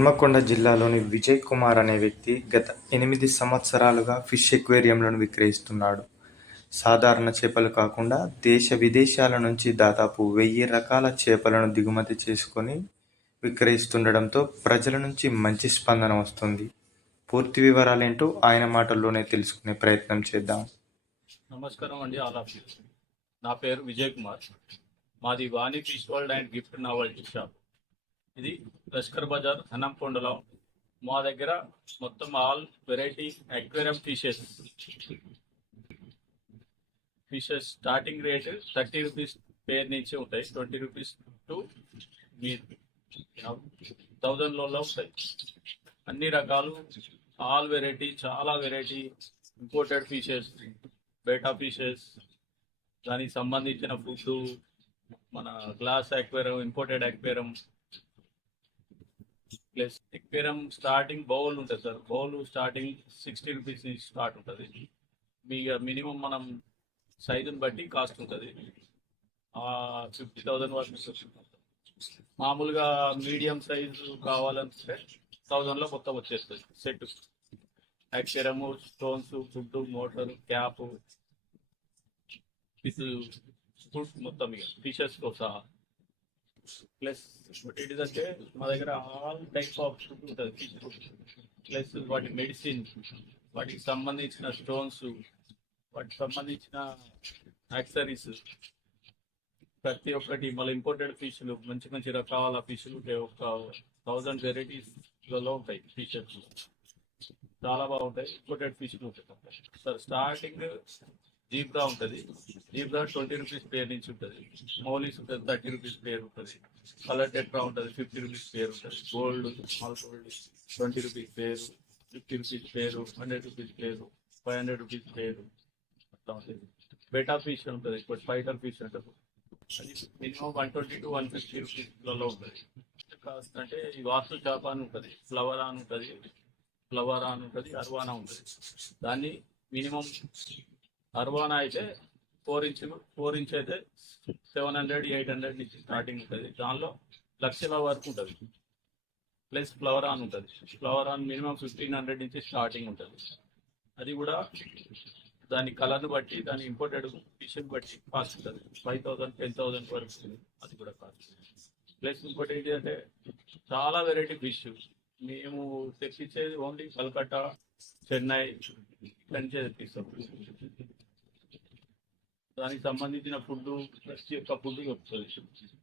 హన్మకొండ జిల్లాలోని విజయ్ కుమార్ అనే వ్యక్తి గత ఎనిమిది సంవత్సరాలుగా ఫిష్ ఎక్వేరియంలను విక్రయిస్తున్నాడు. సాధారణ చేపలు కాకుండా దేశ విదేశాల నుంచి దాదాపు వెయ్యి రకాల చేపలను దిగుమతి చేసుకొని విక్రయిస్తుండడంతో ప్రజల నుంచి మంచి స్పందన వస్తుంది. పూర్తి వివరాలేంటో ఆయన మాటల్లోనే తెలుసుకునే ప్రయత్నం చేద్దాం. నమస్కారం అండి ఆల్ ఆఫ్ యూ. నా పేరు విజయ్ కుమార్. మాది Vani fish world and gift novelty shop. ఇది లష్కర్ బజార్ హనంకొండలో మా దగ్గర మొత్తం all variety aquarium fishes. Fishes starting rate thirty rupees per నుంచి ఉంటాయి. ట్వంటీ రూపీస్ టు మీ థౌజండ్లలో ఉంటాయి. అన్ని రకాలు ఆల్ వెరైటీ చాలా variety imported fishes betta fishes దానికి సంబంధించిన ఫుడ్ మన glass aquarium imported aquarium plus aquarium starting bowl ఉంటుంది sir. Bowl starting sixty rupees నుంచి స్టార్ట్ ఉంటుంది. మీ మినిమం మనం సైజుని బట్టి కాస్ట్ ఉంటుంది. ఫిఫ్టీ థౌజండ్ వరకు మామూలుగా మీడియం సైజు కావాలంటే థౌజండ్లో మొత్తం వచ్చేస్తుంది సెట్. అక్షరము stones food motor cap. Fish food మొత్తం ఇక. ఫిషెస్తో సహా. ప్లస్ ఏంటిదంటే మా దగ్గర ఆల్ టైప్ ఆఫ్ ఫుడ్ ఉంటుంది. ఫిష్ ఫుడ్ ప్లస్ వాటి మెడిసిన్ వాటికి సంబంధించిన స్టోన్స్ వాటికి సంబంధించిన యాక్సరీస్ ప్రతి ఒక్కటి మళ్ళీ ఇంపోర్టెడ్ ఫిష్లు మంచి మంచి రకాల ఫిష్లు ఒక థౌజండ్ వెరైటీస్లలో ఉంటాయి ఫిషెస్ చాలా బాగుంటాయి. ఇంపోర్టెడ్ ఫిష్లు ఉంటాయి. సార్ స్టార్టింగ్ జీబ్రా ఉంటుంది. జీబ్రా ట్వంటీ రూపీస్ పేర్ నుంచి ఉంటుంది. మౌలీస్ ఉంటుంది థర్టీ రూపీస్ పేర్ ఉంటుంది. కలర్ టెట్రా ఉంటుంది ఫిఫ్టీ రూపీస్ పేర్ ఉంటుంది. Gold small gold twenty rupees per fifty rupees per hundred rupees per five hundred rupees per. అట్లా ఉంటుంది. Beta fish ఉంటుంది ఇప్పుడు ఫైటర్ ఫిష్ ఉంటుంది. అది minimum one twenty two one fifty రూపీస్లలో ఉంటుంది. Cost అంటే ఈ వాస్తు చేప అని ఉంటుంది ఫ్లవర్ అని ఉంటుంది ఫ్లవర్ అని ఉంటుంది అర్వానా ఉంటుంది. దాన్ని మినిమం అర్వానా అయితే ఫోర్ ఇంచ్ ఫోర్ ఇంచ్ అయితే సెవెన్ హండ్రెడ్ ఎయిట్ హండ్రెడ్ నుంచి స్టార్టింగ్ ఉంటుంది. దానిలో లక్షల వరకు ఉంటుంది. ప్లస్ ఫ్లవర్ ఆన్ ఉంటుంది. Flowerhorn minimum fifteen hundred నుంచి స్టార్టింగ్ ఉంటుంది. అది కూడా దాని కలర్ని బట్టి దాని ఇంపోర్టెడ్ ఫిష్ని బట్టి కాస్ట్ ఉంటుంది. ఫైవ్ థౌసండ్ టెన్ థౌసండ్ వరకు ఉంటుంది. అది కూడా కాస్ట్ ప్లస్ ఇంకోటి ఏంటి అంటే చాలా వెరైటీ ఫిష్ మేము తెప్పించేది ఓన్లీ కల్కట్టా చెన్నై ఇక్కడి నుంచే తెప్పిస్తాం. దానికి సంబంధించిన ఫుడ్ ప్రతి యొక్క ఫుడ్ చెప్తుంది